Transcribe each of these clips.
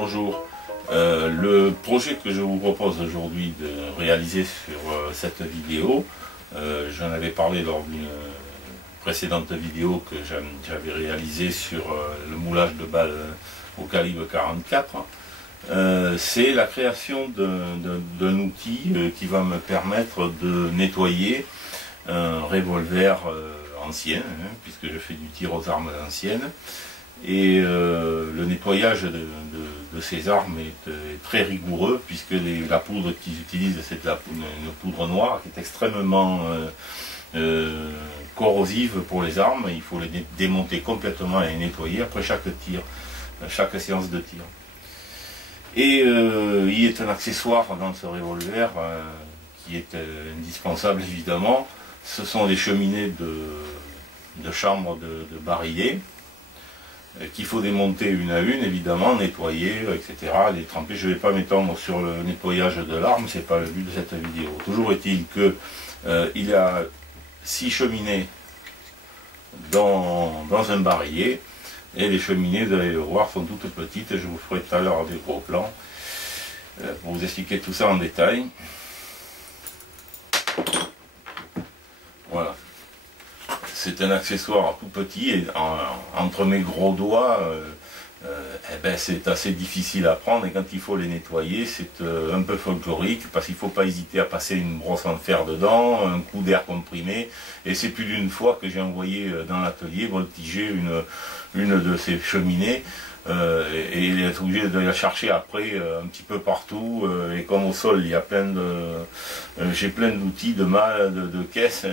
Bonjour. Le projet que je vous propose aujourd'hui de réaliser sur cette vidéo, j'en avais parlé lors d'une précédente vidéo que j'avais réalisée sur le moulage de balles au calibre 44. C'est la création d'un outil qui va me permettre de nettoyer un revolver ancien, puisque je fais du tir aux armes anciennes. Et le nettoyage de ces armes est très rigoureux, puisque la poudre qu'ils utilisent, c'est une poudre noire qui est extrêmement corrosive pour les armes. Il faut les démonter complètement et les nettoyer après chaque tir, chaque séance de tir. Et il est un accessoire dans ce revolver qui est indispensable évidemment. Ce sont des cheminées de chambre de barillet qu'il faut démonter une à une, évidemment, nettoyer, etc., les tremper. Je ne vais pas m'étendre sur le nettoyage de l'arme, c'est pas le but de cette vidéo. Toujours est-il que il y a 6 cheminées dans un barillet, et les cheminées, vous allez le voir, sont toutes petites. Je vous ferai tout à l'heure des gros plans pour vous expliquer tout ça en détail. Voilà. C'est un accessoire tout petit et entre mes gros doigts, c'est assez difficile à prendre, et quand il faut les nettoyer, c'est un peu folklorique, parce qu'il ne faut pas hésiter à passer une brosse en fer dedans, un coup d'air comprimé, et c'est plus d'une fois que j'ai envoyé dans l'atelier voltiger une de ces cheminées, et il est obligé de la chercher après un petit peu partout, et comme au sol il y a j'ai plein d'outils, de caisses,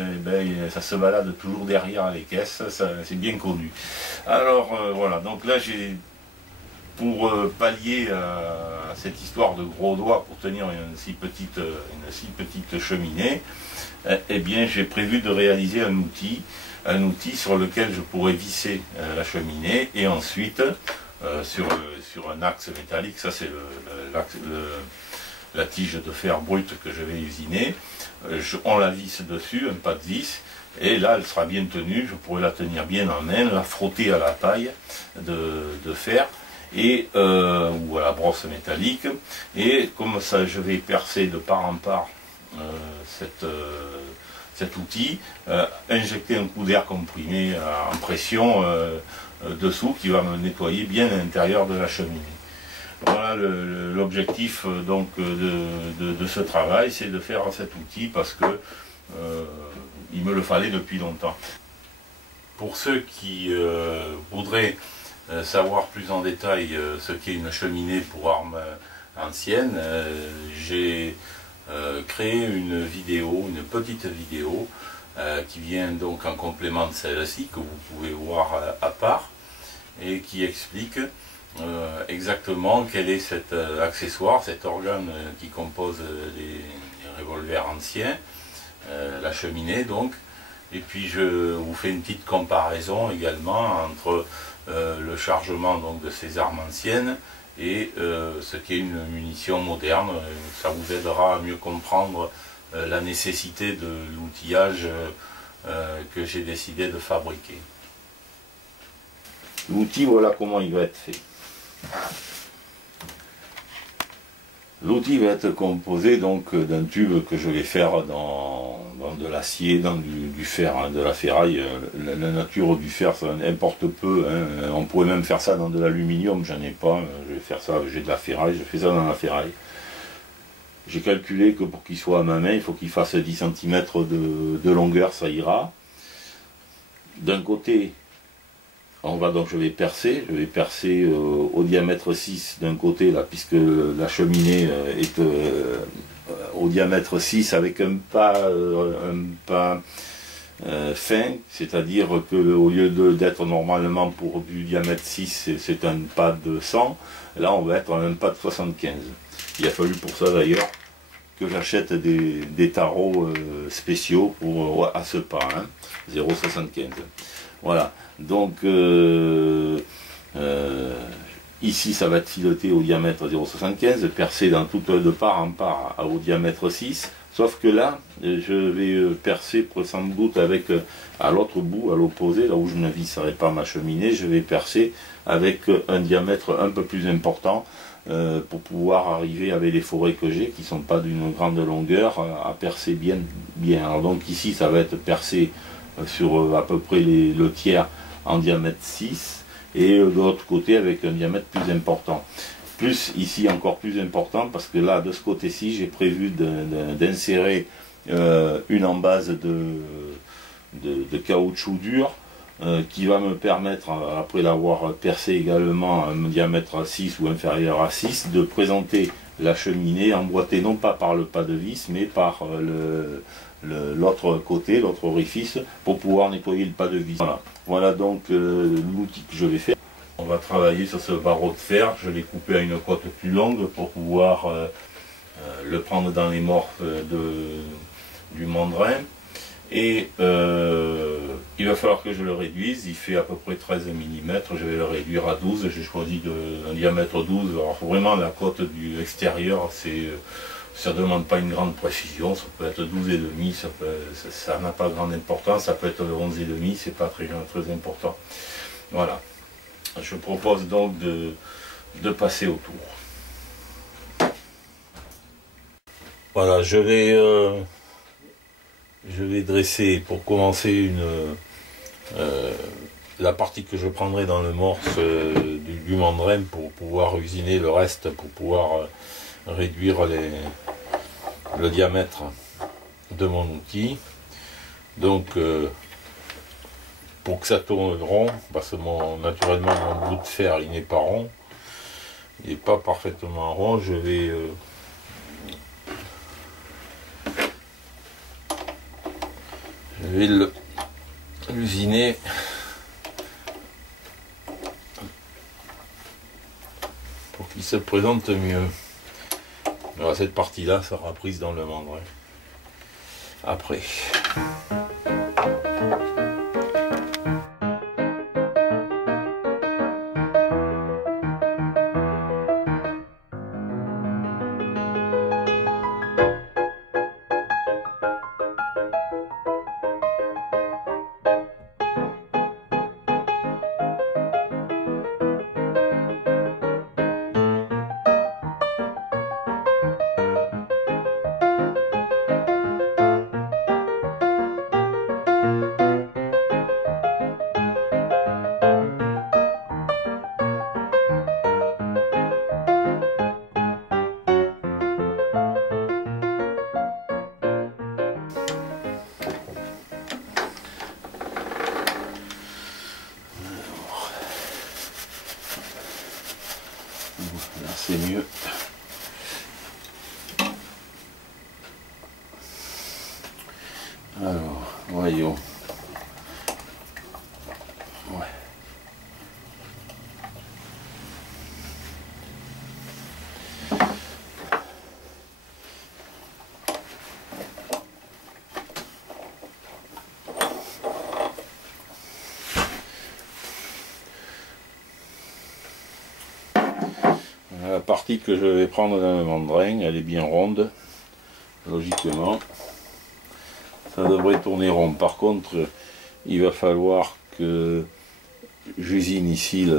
ça se balade toujours derrière les caisses, c'est bien connu. Alors voilà, donc là pour pallier à cette histoire de gros doigts pour tenir une si petite cheminée, eh bien j'ai prévu de réaliser un outil sur lequel je pourrais visser la cheminée, et ensuite sur un axe métallique, ça c'est la tige de fer brute que je vais usiner, on la visse dessus, un pas de vis, et là elle sera bien tenue, je pourrai la tenir bien en main, la frotter à la paille de fer, et ou à la brosse métallique, et comme ça je vais percer de part en part cet outil, injecter un coup d'air comprimé en pression dessous, qui va me nettoyer bien à l'intérieur de la cheminée. Voilà l'objectif donc de ce travail, c'est de faire cet outil parce que il me le fallait depuis longtemps. Pour ceux qui voudraient savoir plus en détail ce qu'est une cheminée pour armes anciennes, j'ai créé une petite vidéo qui vient donc en complément de celle-ci, que vous pouvez voir à part, et qui explique exactement quel est cet accessoire, cet organe qui compose les revolvers anciens, la cheminée donc. Et puis je vous fais une petite comparaison également entre le chargement donc de ces armes anciennes et ce qu'est une munition moderne. Ça vous aidera à mieux comprendre la nécessité de l'outillage que j'ai décidé de fabriquer. L'outil, voilà comment il va être fait. L'outil va être composé donc d'un tube que je vais faire dans de l'acier, dans du fer, de la ferraille. La nature du fer, ça importe peu, on pourrait même faire ça dans de l'aluminium, j'en ai pas, je vais faire ça, j'ai de la ferraille, je fais ça dans la ferraille. J'ai calculé que pour qu'il soit à ma main, il faut qu'il fasse 10 cm de longueur, ça ira. D'un côté, je vais percer au diamètre 6 d'un côté, là, puisque la cheminée est au diamètre 6 avec un pas fin, c'est-à-dire que au lieu d'être normalement pour du diamètre 6, c'est un pas de 100, là on va être à un pas de 75. Il a fallu pour ça d'ailleurs que j'achète des tarots spéciaux à ce pas, 0,75. Voilà, donc ici ça va être fileté au diamètre 0,75, percé dans de part en part au diamètre 6, Sauf que là, je vais percer sans doute avec, à l'autre bout, à l'opposé, là où je ne visserai pas ma cheminée, je vais percer avec un diamètre un peu plus important pour pouvoir arriver avec les forêts que j'ai, qui ne sont pas d'une grande longueur, à percer bien. Alors donc ici, ça va être percé sur à peu près le tiers en diamètre 6, et de l'autre côté avec un diamètre plus important. Plus ici encore plus important, parce que là de ce côté-ci j'ai prévu d'insérer une embase de caoutchouc dur qui va me permettre, après l'avoir percé également à un diamètre 6 ou inférieur à 6, de présenter la cheminée emboîtée non pas par le pas de vis mais par l'autre côté, l'autre orifice, pour pouvoir nettoyer le pas de vis. Voilà donc l'outil que je vais faire. On va travailler sur ce barreau de fer. Je l'ai coupé à une cote plus longue pour pouvoir le prendre dans les morphes du mandrin. Et il va falloir que je le réduise. Il fait à peu près 13 mm. Je vais le réduire à 12. J'ai choisi un diamètre 12. Alors vraiment la cote du extérieur, ça ne demande pas une grande précision. Ça peut être 12,5. Ça n'a pas grande importance. Ça peut être 11,5. C'est pas très important. Voilà. Je propose donc de passer au tour. Voilà, je vais dresser pour commencer la partie que je prendrai dans le morse du mandrin pour pouvoir usiner le reste, pour pouvoir réduire le diamètre de mon outil. Donc pour que ça tourne rond, parce que naturellement mon bout de fer il n'est pas rond, il n'est pas parfaitement rond, je vais l'usiner pour qu'il se présente mieux. Alors, cette partie là sera prise dans le mandrin après. Là c'est mieux. Alors, voyons. Ouais. La partie que je vais prendre dans le mandrin, elle est bien ronde, logiquement. Ça devrait tourner rond. Par contre, il va falloir que j'usine ici,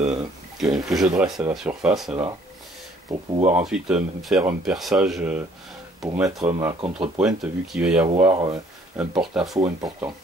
que je dresse à la surface, là, pour pouvoir ensuite faire un perçage pour mettre ma contrepointe, vu qu'il va y avoir un porte-à-faux important.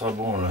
sera bon là.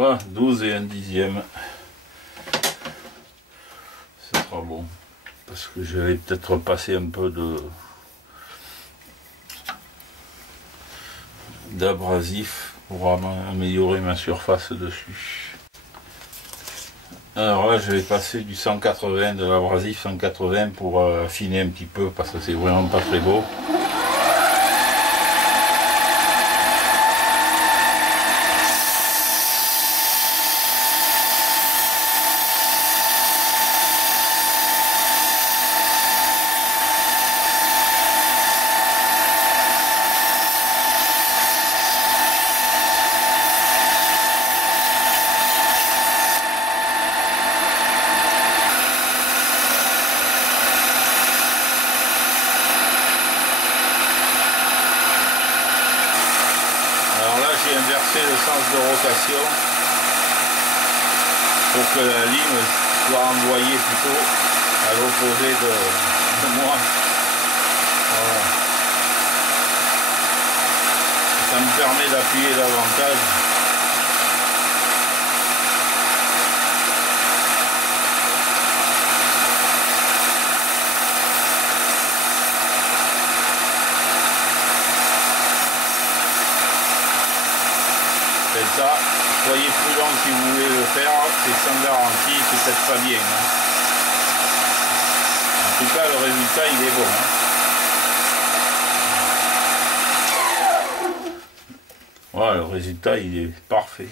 Voilà, 12 et 1/10. Ce sera bon. Parce que je vais peut-être repasser un peu d'abrasif pour améliorer ma surface dessus. Alors là, je vais passer du 180, de l'abrasif 180 pour affiner un petit peu parce que c'est vraiment pas très beau. J'ai inversé le sens de rotation pour que la lime soit envoyée plutôt à l'opposé de moi. Voilà. Ça me permet d'appuyer davantage. C'est ça, soyez prudent si vous voulez le faire, c'est sans garantie, c'est peut-être pas bien. Hein. En tout cas, le résultat il est bon. Hein. Voilà, le résultat il est parfait.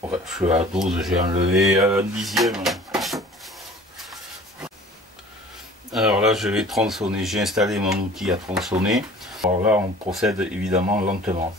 Ouais, je suis à 12, j'ai enlevé 1/10. Alors là, je vais tronçonner. J'ai installé mon outil à tronçonner. Alors là, on procède évidemment lentement.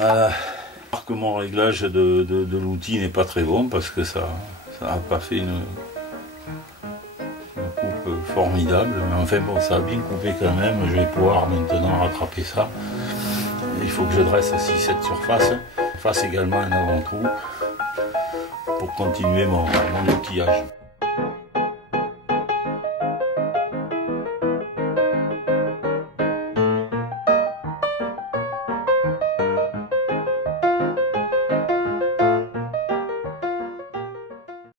Voilà. Que mon réglage de l'outil n'est pas très bon parce que ça n'a pas fait une coupe formidable, mais enfin bon, ça a bien coupé quand même. Je vais pouvoir maintenant rattraper ça. Il faut que je dresse aussi cette surface, fasse également un avant-trou pour continuer mon outillage.